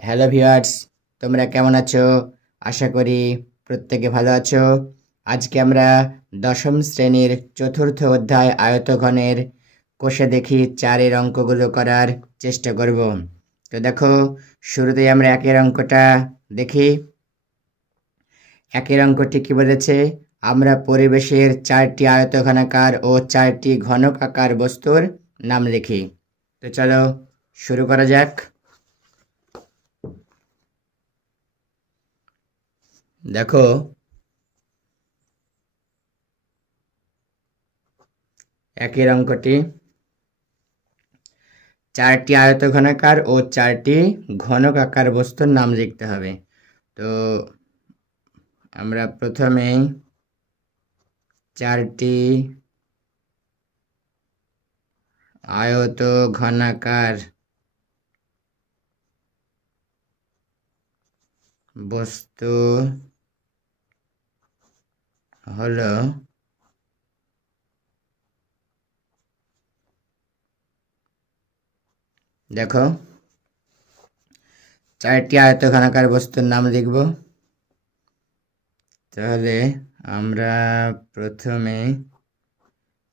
Hello viewers, তোমরা কেমন আছো? আশা করি প্রত্যেকে ভালো আছো। আজকে আমরা দশম শ্রেণীর চতুর্থ অধ্যায় আয়তঘনের কোষে দেখি 4-এর অঙ্কগুলো করার চেষ্টা করব। তো দেখো, শুরুতেই আমরা 1-এর অঙ্কটা দেখি। 1-এর অঙ্কটি কি বলেছে? আমরা পরিবেশের 4টি আয়তঘনাকার ও 4টি ঘনকাকার বস্তুর নাম লিখি। তো চলো শুরু করা যাক। দেখো, 1-এর অঙ্কটি 4টি আয়তঘনাকার ও 4টি ঘনকাকার বস্তুর নাম লিখতে হবে। তো আমরা প্রথমেই 4টি আয়তঘনাকার বস্তু হলো দেখো, 4টি আয়তঘনাকার বস্তুর নাম লিখব। তাহলে আমরা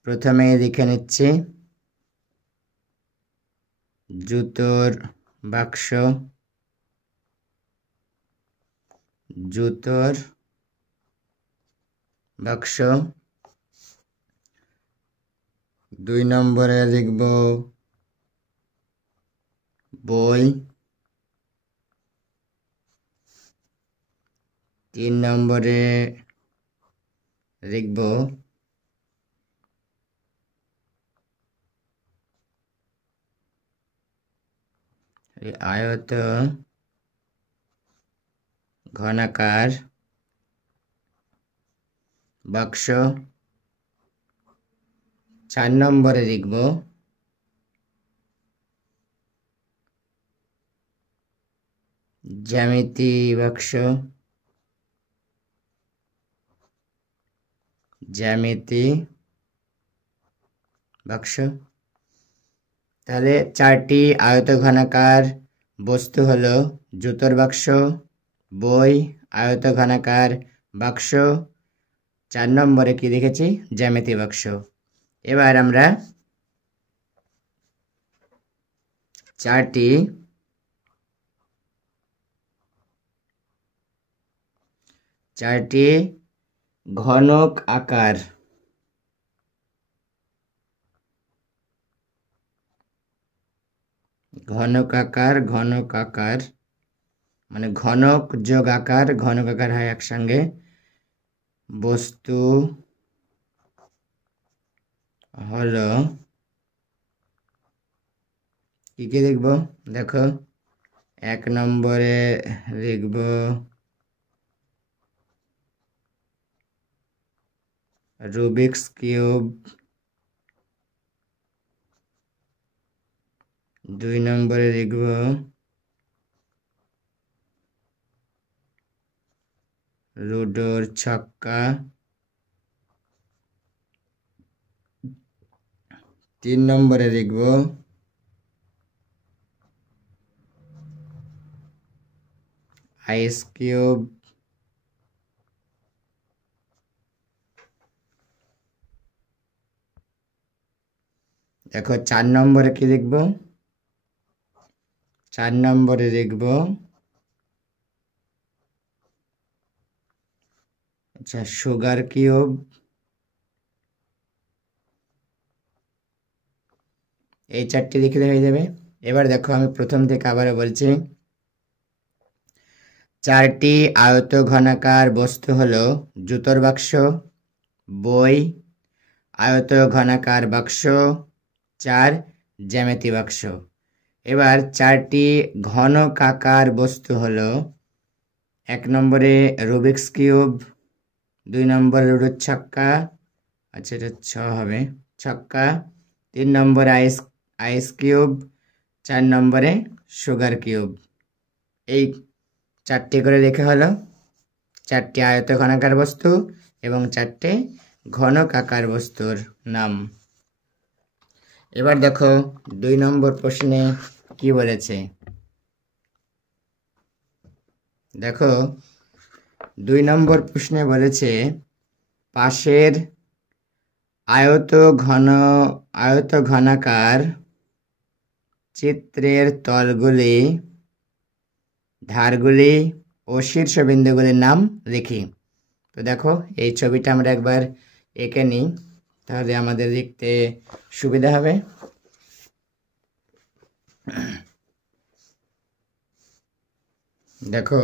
প্রথমে লিখে নিচ্ছি জুতোর বাক্স। 2 নম্বরে লিখব বই। 3 নম্বরে লিখব আয়ত ঘনাকার বাক্স। 4 নম্বরে লিখব জ্যামিতি বাক্স। তাহলে 4টি আয়তঘনাকার বস্তু হলো জুতোর বাক্স, বই, আয়তঘনাকার বাক্স। 4 নম্বরে কি লিখেছি? জ্যামিতি বাক্স। এবার আমরা 4টি ঘনকাকার মানে ঘনক যোগ আকার, ঘনকাকার হয় একসঙ্গে, বস্তু হলো কি কি লিখব? দেখো, 1 নম্বরে লিখব রুবিক্স কিউব। 2 নম্বরে লিখব লুডোর ছক্কা। 3 নম্বরে লিখব আইস কিউব। দেখো, 4 নম্বরে কি লিখব? 4 নম্বরে লিখব সুগার কিউব। এই 4টি লিখলে হয়ে যাবে। এবার দেখো, আমি প্রথম থেকে আবারও বলছি, 4টি আয়তঘনাকার বস্তু হলো জুতোর বাক্স, বই, আয়তঘনাকার বাক্স, 4 জ্যামিতি বাক্স। এবার 4টি ঘনকাকার বস্তু হলো 1 নম্বরে রুবিক্স কিউব, 2 নম্বরে লুডোর ছক্কা, আচ্ছা এটা 6 হবে, ছক্কা। 3 নম্বরে আইস কিউব, 4 নম্বরে সুগার কিউব। এই 4টি করে লেখা হলো 4টি আয়তঘনাকার বস্তু এবং 4টে ঘনকাকার বস্তুর নাম। এবার দেখো 2 নম্বর প্রশ্নে কি বলেছে। দেখো 2 নম্বর প্রশ্নে বলেছে পাশের আয়ত ঘনাকার চিত্রের তলগুলি, ধারগুলি ও শীর্ষবিন্দুগুলির নাম লিখি। তো দেখো এই ছবিটা আমরা একবার এঁকে নিই, তাহলে আমাদের লিখতে সুবিধা হবে। দেখো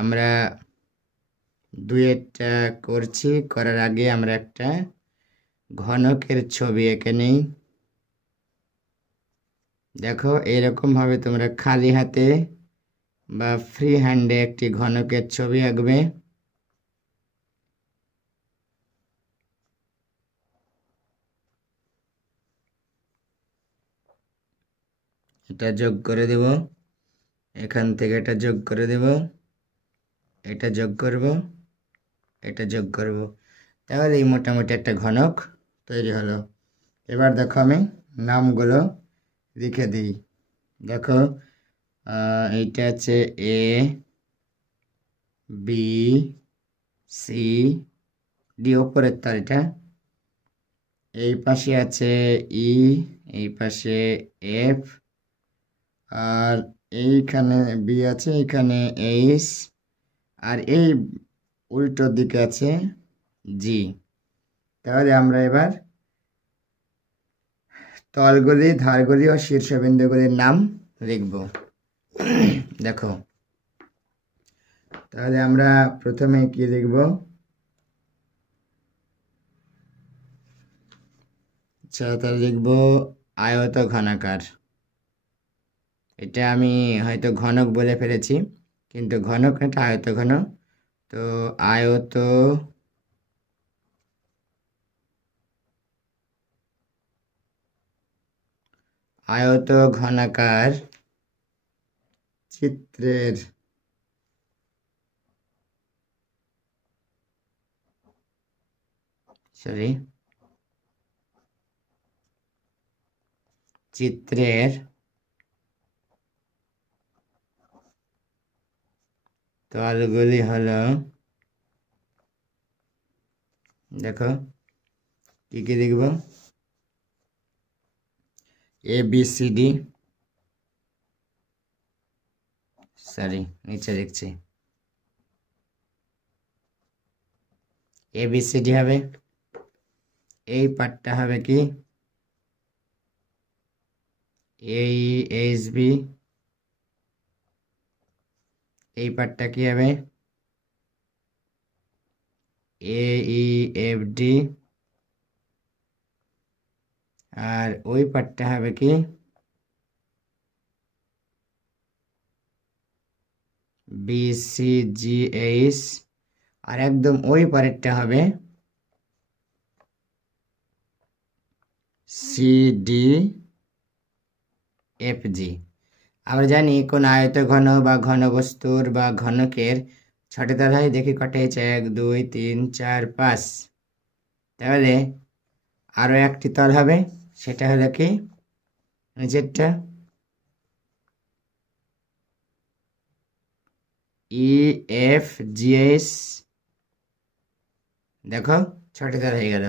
আমরা দুইটা করছি, করার আগে আমরা একটা ঘনকের ছবি এঁকে নিই। দেখো এরকমভাবে তোমরা খালি হাতে বা ফ্রি হ্যান্ডে একটি ঘনকের ছবি আঁকবে। এটা যোগ করে দেব, এখান থেকে এটা যোগ করে দেব, এটা যোগ করব, এটা যোগ করব, তাহলে এই মোটামুটি একটা ঘনক তৈরি হলো। এবার দেখো আমি নামগুলো লিখে দিই। দেখো এইটা আছে এ বি সি ডি, ওপরের তালিটা। এই পাশে আছে ই, এই পাশে এফ, আর এইখানে বি আছে, এখানে এইচ, আর এই উল্টো দিকে আছে জি। তাহলে আমরা এবার তলগুলি, ধারগুলি ও শীর্ষবিন্দুগুলির নাম লিখব। দেখো তাহলে আমরা প্রথমে কি লিখব? আচ্ছা, তাহলে লিখব আয়ত ঘনাকার। এটা আমি হয়তো ঘনক বলে ফেলেছি, কিন্তু ঘনক এটা আয়ত ঘন। তো আয়ত ঘনাকার চিত্রের তলগুলি হলো, দেখো কি কি লিখব? এ বি সি ডি, নিচে লিখছি এ বি সি ডি হবে। এই পার্টটা হবে কি এই এইচ বি, এই পার্টটা কি হবে এ ই এফ ডি, আর ওই পার্টটা হবে কি বি সি জি এইচ, আর একদম ওই পারেরটা হবে সি ডি এফ জি। আমরা জানি কোন আয়ত ঘন বা ঘনবস্তুর বা ঘনকের 6টি তল হয়। দেখি কটা হয়েছে, 1 2 3 4 5। তাহলে আরও একটি তল হবে, সেটা হলো কি নিচেরটা ই এফ জি এইচ। দেখো 6টি তল হয়ে গেল।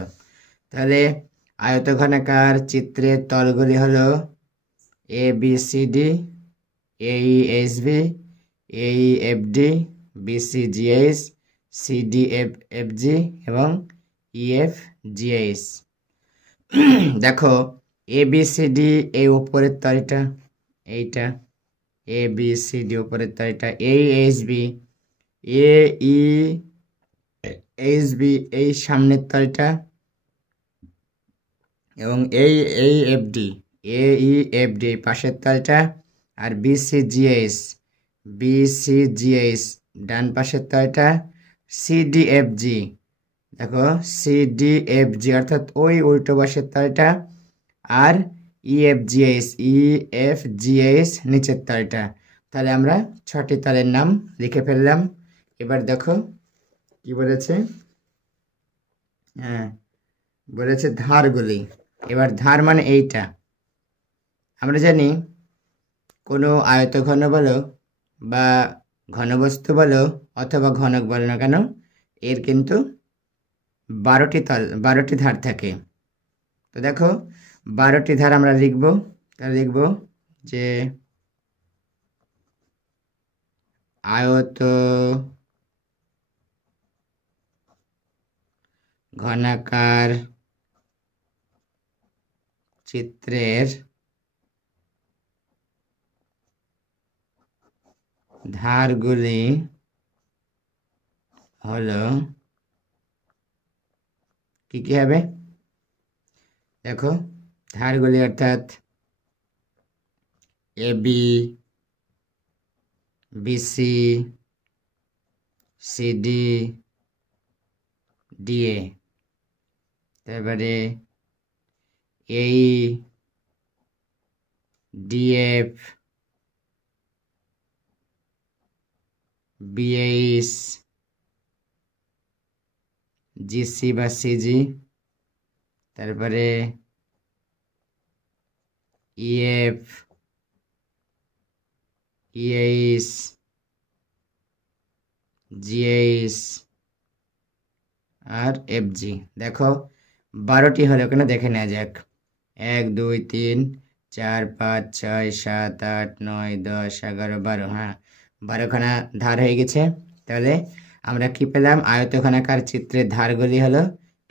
তাহলে আয়ত ঘনাকার চিত্রের তলগুলি হলো A B C D, A E H B, A E F D, B C G H, C D F G এবং ই এফ জি এইচ। দেখো এ বি সি ডি এই উপরের তলটা, এইটা এ বি সি ডি উপরের তলটা, এই H B, A E H B এই সামনের তলটা, এবং এই F D, A E F D পাশের তলটা, আর বি সি জি এইচ ডান পাশের তলটা, সি ডি এফ জি, দেখো সি ডি এফ জি অর্থাৎ ওই উল্টো পাশের তলটা, আর ই এফ জি এইচ নিচের তলটা। তাহলে আমরা 6টি তলের নাম লিখে ফেললাম। এবার দেখো কি বলেছে, হ্যাঁ বলেছে ধারগুলি। এবার ধার মানে এইটা, আমরা জানি কোনো আয়তঘন বলো বা ঘনবস্তু বলো অথবা ঘনক বলো না কেন, এর কিন্তু 12টি ধার থাকে। তো দেখো 12টি ধার আমরা লিখব। তাহলে লিখব যে আয়ত ঘনাকার চিত্রের ধারগুলি হলো কি কি হবে? দেখো ধারগুলি অর্থাৎ এবি, বিসি, সিডি, ডিএ, তারপরে এই ডিএফ, বিএইচ, জিসি বা সিজি, তারপরে ইএফ, ইএইচ, জিএইচ আর এফজি। দেখো 12টি হলো কেন দেখে নেওয়া যাক। 1 2 3 4 5 6 7 8 9 10 11 12। হ্যাঁ, 12খানা ধার হয়ে গেছে। তাহলে আমরা কি পেলাম? আয়তঘনাকার চিত্রের ধারগুলি হলো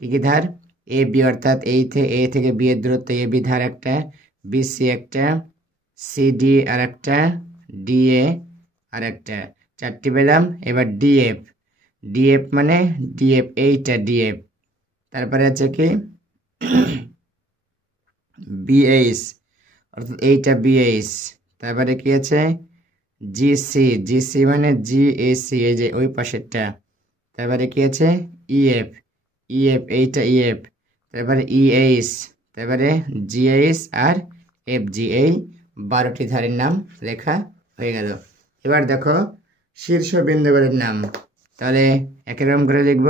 কি কি ধার? এ বি অর্থাৎ এ থেকে বি এর দূরত্ব এ বি ধার একটা, বিসি একটা, সিডি আর একটা, ডিএ আর একটা, 4টি পেলাম। এবার ডিএফ, ডিএফ মানে ডিএফ এইটা ডিএফ, তারপরে আছে কি বিএইচ অর্থাৎ এইটা বিএইচ, তারপরে কি আছে জিসি, জিসি মানে জিএসি এই যে ওই পাশেরটা, তারপরে কি আছে ইএফ, ইএফ এইটা ইএফ, তারপরে ইএইচ, তারপরে জিএইচ আর এফজি। এই 12টি ধারের নাম লেখা হয়ে গেল। এবার দেখো শীর্ষবিন্দুগুলির নাম। তাহলে একই রকম করে লিখব।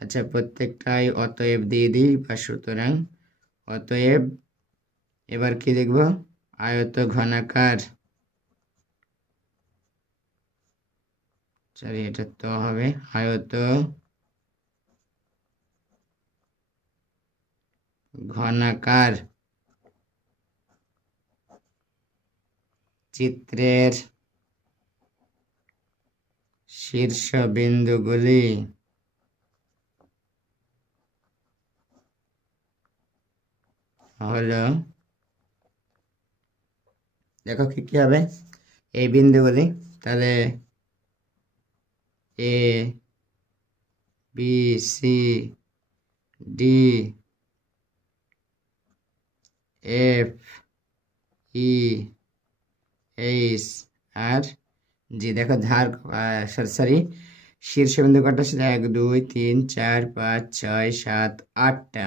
আচ্ছা, প্রত্যেকটাই অতএব দিয়ে দিই বা সুতরাং অতএব। এবার কি লিখব? আয়ত ঘনাকার, সরি এটা তো হবে আয়ত ঘনাকার চিত্রের শীর্ষবিন্দুগুলি হলো, দেখো কি কি হবে এই বিন্দুগুলি। তাহলে A B C D F E H আর জি। দেখো ধার সরি শীর্ষবিন্দু কটা ছিল? 1 2 3 4 5 6 7 8টা।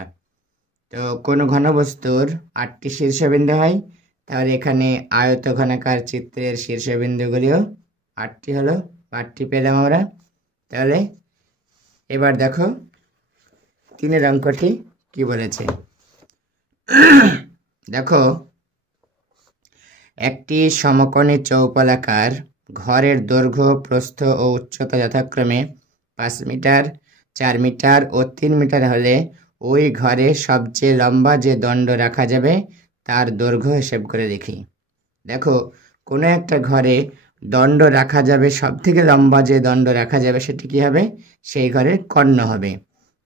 তো কোনো ঘনবস্তুর 8টি শীর্ষবিন্দু হয়, তাহলে এখানে আয়ত ঘনাকার চিত্রের শীর্ষবিন্দুগুলিও 8টি হলো, 8টি পেলাম আমরা। তাহলে এবার দেখো 3 অঙ্কটি কি বলেছে। দেখো একটি সমকোণী চৌপলাকার ঘরের দৈর্ঘ্য প্রস্থ ও উচ্চতা যথাক্রমে 5 মিটার 4 মিটার ও 3 মিটার হলে ওই ঘরে সবচেয়ে লম্বা যে দণ্ড রাখা যাবে তার দৈর্ঘ্য হিসেব করে দেখি। দেখো কোনো একটা ঘরে দণ্ড রাখা যাবে, সব থেকে লম্বা যে দণ্ড রাখা যাবে সেটি কি হবে? সেই ঘরের কর্ণ হবে।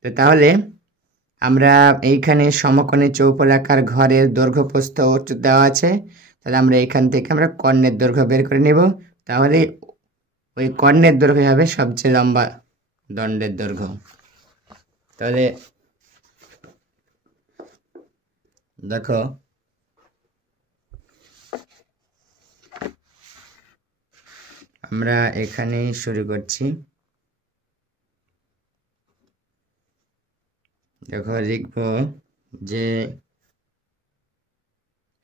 তো তাহলে আমরা এইখানে সমকোণী চৌপলাকার ঘরের দৈর্ঘ্য প্রস্থ ও উচ্চতা দেওয়া আছে। তাহলে আমরা এখান থেকে আমরা কর্ণের দৈর্ঘ্য বের করে নেব। তাহলে ওই কর্ণের দৈর্ঘ্য হবে সবচেয়ে লম্বা দণ্ডের দৈর্ঘ্য। তাহলে দেখো আমরা এখানেই শুরু করছি। দেখো লিখব যে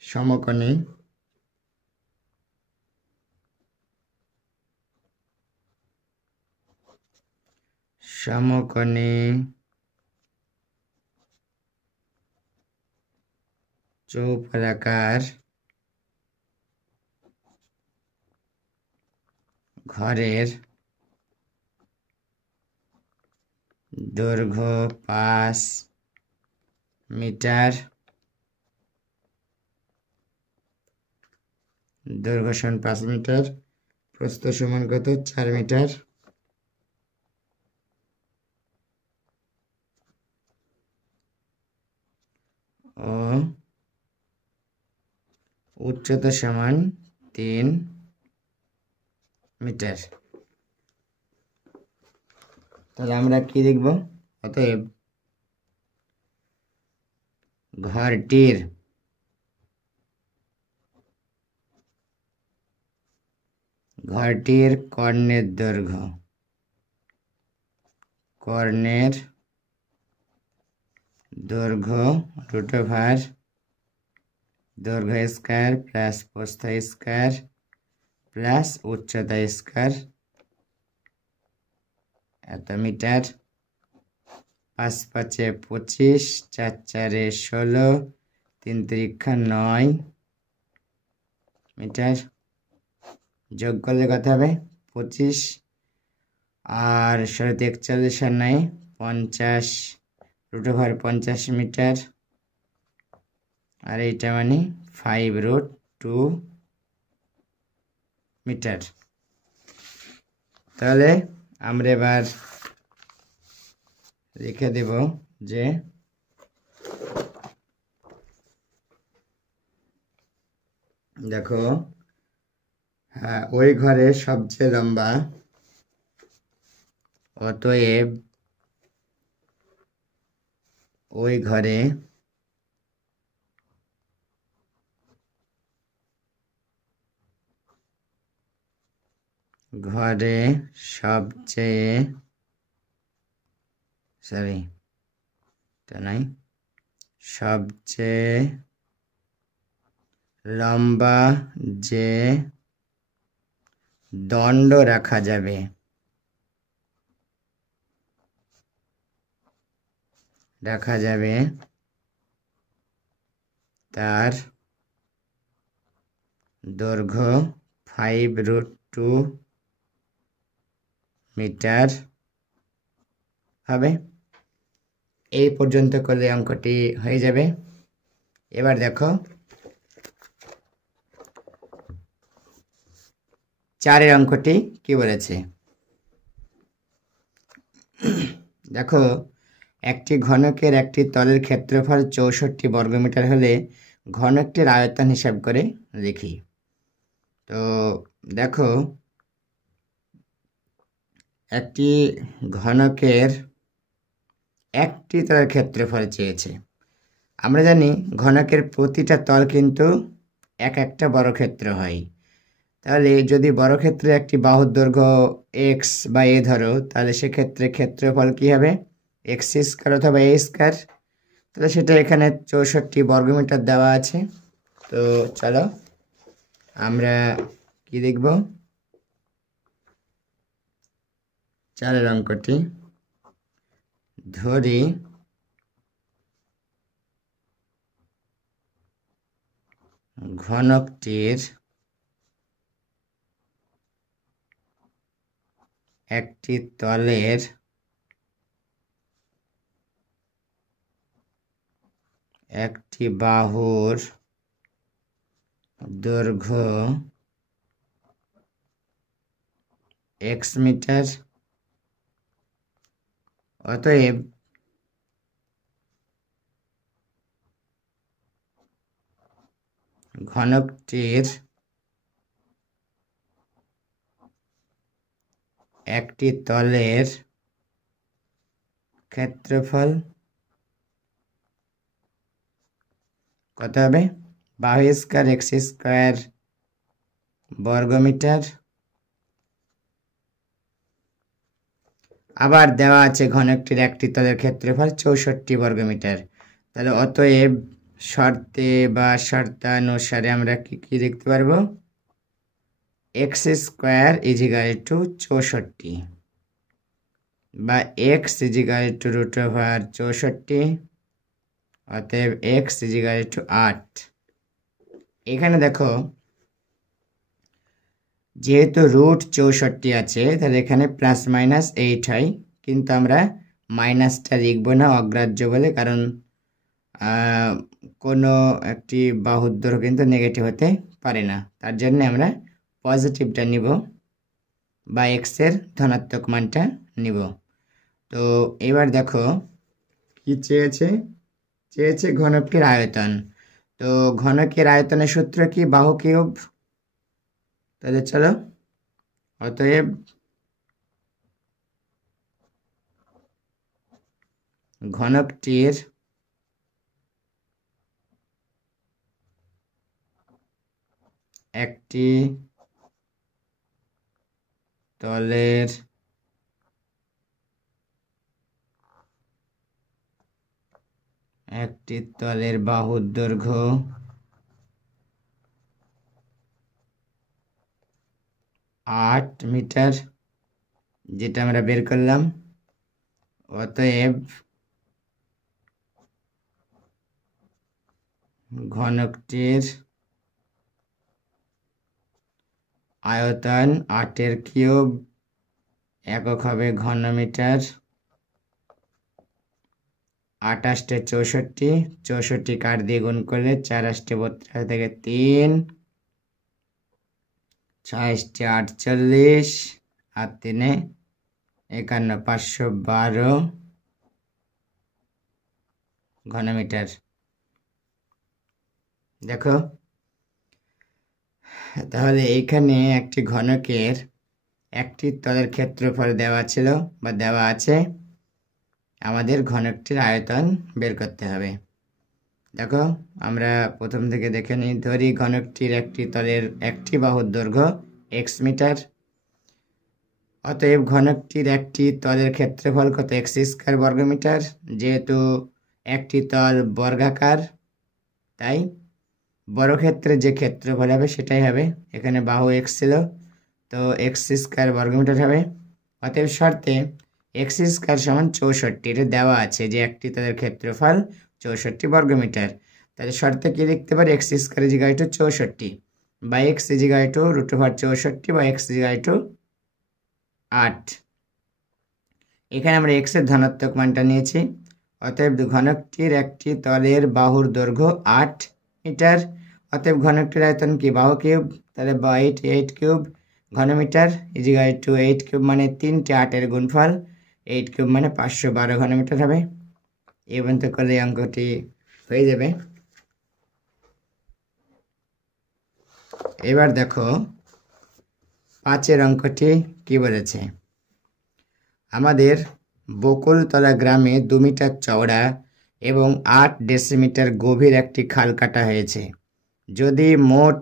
সমকোণী চৌপলাকার ঘরের দৈর্ঘ্য 5 মিটার, দৈর্ঘ্য সমান 5 মিটার, প্রস্থ সমান কত 4 মিটার, ও উচ্চতা সমান 3 মিটার। তাহলে আমরা কি লিখব? অতএব ঘরটির কর্ণের দৈর্ঘ্য, √, দৈর্ঘ্য স্কয়ার প্লাস প্রস্থ স্কয়ার প্লাস উচ্চতা স্কয়ার এত মিটার। 5 5 25, 4 4 16, 3 3 9 মিটার। যোগ করলে কত হবে? 25 আর 16 41 আর 9 50, √50 মিটার, আর এইটা মানে 5√2 মিটার। তাহলে আমরা এবার লিখে দেব যে দেখো, হ্যাঁ, ওই ঘরে সবচেয়ে লম্বা, অতএব ওই ঘরে সবচেয়ে সবচেয়ে লম্বা যে দণ্ড রাখা যাবে তার দৈর্ঘ্য 5√2 মিটার হবে। এই পর্যন্ত করলে অঙ্কটি হয়ে যাবে। এবার দেখো 4 অঙ্কটি কি বলেছে। দেখো, একটি ঘনকের একটি তলের ক্ষেত্রফল 64 বর্গমিটার হলে ঘনকটির আয়তন হিসাব করে লিখি। তো দেখো, একটি ঘনকের একটি তলের ক্ষেত্রফল চেয়েছে। আমরা জানি ঘনকের প্রতিটা তল কিন্তু একটা বর্গক্ষেত্র হয়। তাহলে যদি বর্গক্ষেত্রে একটি বাহুর দৈর্ঘ্য x বা a ধরো, তাহলে সেক্ষেত্রে ক্ষেত্রফল কি হবে? x² অথবা a²। তাহলে সেটা এখানে 64 বর্গমিটার দেওয়া আছে। তো চলো আমরা কি লিখব? 4 অঙ্কটি ধরি ঘনকটির একটি তলের একটি বাহুর দৈর্ঘ্য x মিটার। অতএব ঘনকটির একটি তলের ক্ষেত্রফল কত হবে? বাহু স্কয়ার x² বর্গমিটার। আবার দেওয়া আছে ঘনকটির একটি তলের ক্ষেত্রফল 64 বর্গমিটার। তাহলে অতএব শর্তে বা শর্তানুসারে আমরা কি লিখতে পারবো? x² = 64 বা x √64, অতএব x 8। এখানে দেখো যেহেতু √64 আছে তাহলে এখানে +-8 হয়, কিন্তু আমরা মাইনাসটা লিখব না অগ্রাহ্য বলে, কারণ কোনো একটি বাহুর দৈর্ঘ্য কিন্তু নেগেটিভ হতে পারে না, তার জন্য আমরা পজিটিভটা নিব বা এক্সের ধনাত্মক মানটা নিব। তো এবার দেখো কি চেয়েছে ঘনকটির আয়তন। তো ঘনকের আয়তনের সূত্র কি? বাহু কিউব। তাহলে চলো, অতএব ঘনকটির একটি তলের বাহুর দৈর্ঘ্য 8 মিটার, যেটা আমরা বের করলাম। অতএব ঘনকটির আয়তন 8 কিউব, একক হবে ঘনমিটার। 8 × 64 কাঠ দিয়ে গুণ করলে 4 × 32 থেকে 3, 6 × 48 আর 3 51, 512 ঘনমিটার। দেখো তাহলে এইখানে একটি ঘনকের একটি তলের ক্ষেত্রফল দেওয়া ছিল বা দেওয়া আছে, আমাদের ঘনকটির আয়তন বের করতে হবে। দেখো আমরা প্রথম থেকে দেখে নিই। ধরি ঘনকটির একটি তলের একটি বাহুর দৈর্ঘ্য x মিটার। অতএব ঘনকটির একটি তলের ক্ষেত্রফল কত? x² বর্গমিটার। যেহেতু একটি তল বর্গাকার তাই বর্গক্ষেত্রে যে ক্ষেত্রফল হবে সেটাই হবে। এখানে বাহু x ছিল, তো x² বর্গমিটার হবে। অতএব শর্তে x² = 64, এটা দেওয়া আছে যে একটি তলের ক্ষেত্রফল 64 বর্গমিটার। তাহলে শর্তে কি লিখতে পারি? x² = 64 বা x = √64 বা x = 8। এখানে আমরা x এর ধনাত্মক মানটা নিয়েছি। অতএব ঘনকটির একটি তলের বাহুর দৈর্ঘ্য 8 মিটার। অতএব ঘনকটির আয়তন কি? বাহু কিউব, তাহলে 8 কিউব ঘনমিটার = 8 কিউব মানে 3টে 8-এর গুণফল, 8 কিউব মানে 512 ঘনমিটার হবে। এই পর্যন্ত করলে অঙ্কটি হয়ে যাবে। এবার দেখো 5-এর অঙ্কটি কি বলেছে। আমাদের বকুলতলা গ্রামে 2 মিটার চওড়া এবং 8 ডেসিমিটার গভীর একটি খাল কাটা হয়েছে। যদি মোট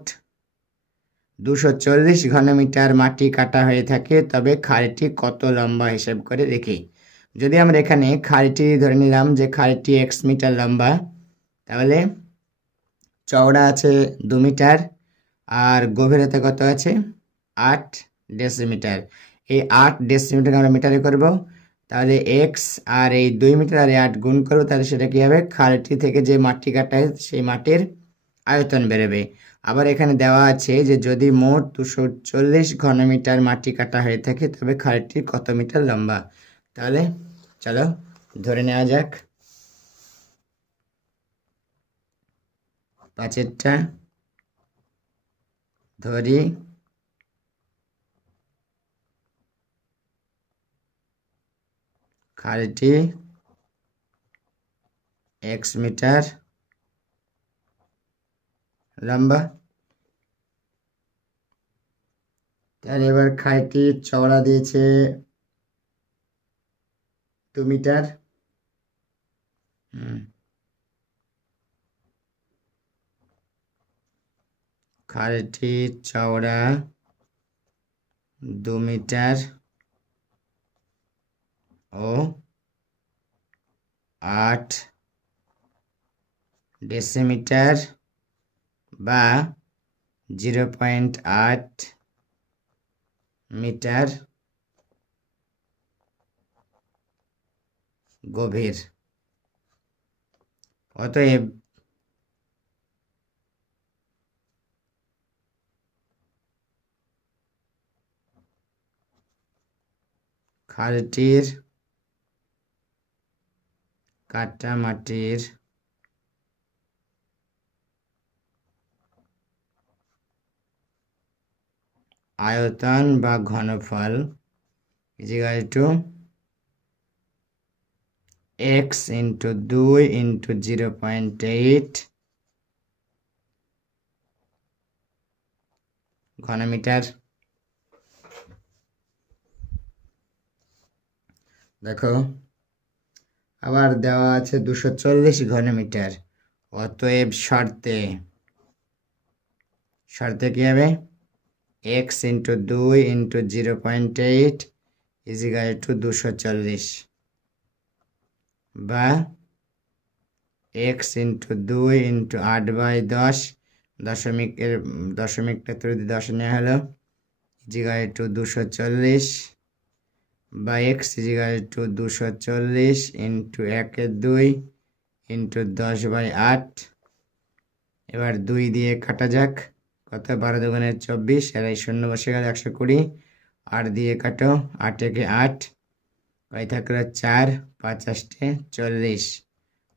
240 ঘনমিটার মাটি কাটা হয়ে থাকে তবে খালটি কত লম্বা হিসাব করে দেখি। যদি আমরা এখানে খালটি ধরে নিলাম যে খালটি x মিটার লম্বা, তাহলে চওড়া আছে 2 মিটার আর গভীরতা কত আছে? 8 ডেসিমিটার। এই 8 ডেসিমিটার আমরা মিটারে করব, তাহলে x আর এই 2 মিটার আর 8 গুণ করব, তাহলে সেটা কি হবে? খালটি থেকে যে মাটি কাটা হয় সেই মাটির আয়তন বেরোবে। আবার এখানে দেওয়া আছে যে যদি মোট 240 ঘনমিটার মাটি কাটা হয়ে থাকে তবে খালটি কত মিটার লম্বা। তাহলে চলো ধরে নেওয়া যাক 5-এরটা ধরি। খালটি x মিটার লম্বা। তাহলে এবার খালটি চওড়া দিয়েছে 2 মিটার। খালটি চওড়া 2 মিটার ও 8 ডেসিমিটার বা 0.8 মিটার গভীর। অতএব খালটির কাটামাটির আয়তন বা ঘনফল equal to x into 2 into 0.8 ঘনমিটার। দেখো আবার দেওয়া আছে 240 ঘনমিটার। অতএব শর্তে কি হবে? x into 2 into 0.8 equal to 240 বা x ইন্টু 2 ইন্টু 8/10 দশমিকটা যদি 10 নেওয়া হলো ইজিক্যাল টু 240 বা x equal to 240 into 1/2 into 10/8। এবার 2 দিয়ে কাটা যাক, কত? 12 দুগুণে 24, আর এই শূন্য বসে গেল 120। 8 দিয়ে কাটো, 8 একে 8, ওই থাকলো 4, 5 8 40।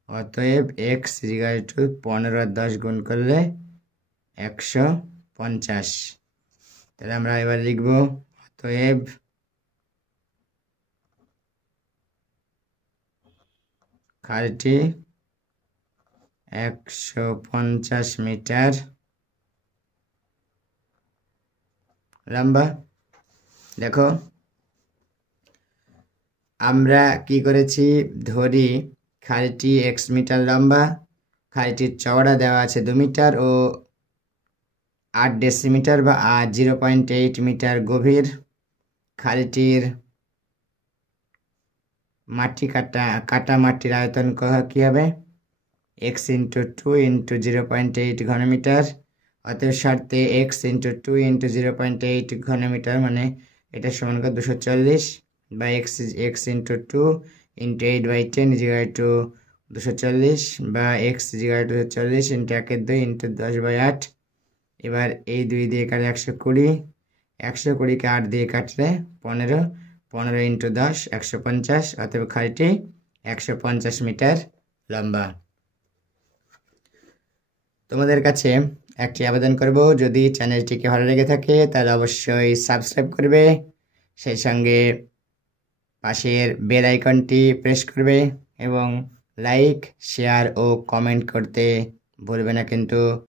অতএব x ইজিক্যাল টু 15 আর 10 গুণ করলে 150। তাহলে আমরা এবার লিখব অতএব খালটি 150 মিটার লম্বা। দেখো আমরা কি করেছি, ধরি খালটি x মিটার লম্বা, খালটির চওড়া দেওয়া আছে 2 মিটার ও 8 ডেসিমিটার বা 0.8 মিটার গভীর। খালটির কাটা মাটির আয়তন কি হবে? x into 2 into 0.8 ঘনমিটার। অতএব শর্তে x ইন্টু 2 ইন্টু 0.8 ঘনমিটার মানে এটা সমান 240 বা x into 2 into 8/10 equal to 240 বা x equal to 240 into 1/2 into 10/8। এবার এই 2 দিয়ে কাটলে 120, 120কে 8 দিয়ে কাটলে 15, 15 ইন্টু 10 150। অতএব খালটি 150 মিটার লম্বা। তোমাদের কাছে একটি আবেদন করব, যদি চ্যানেলটিকে ভালো লেগে থাকে তাহলে অবশ্যই সাবস্ক্রাইব করবে, সেই সঙ্গে পাশের বেল আইকনটি প্রেস করবে এবং লাইক, শেয়ার ও কমেন্ট করতে ভুলবে না কিন্তু।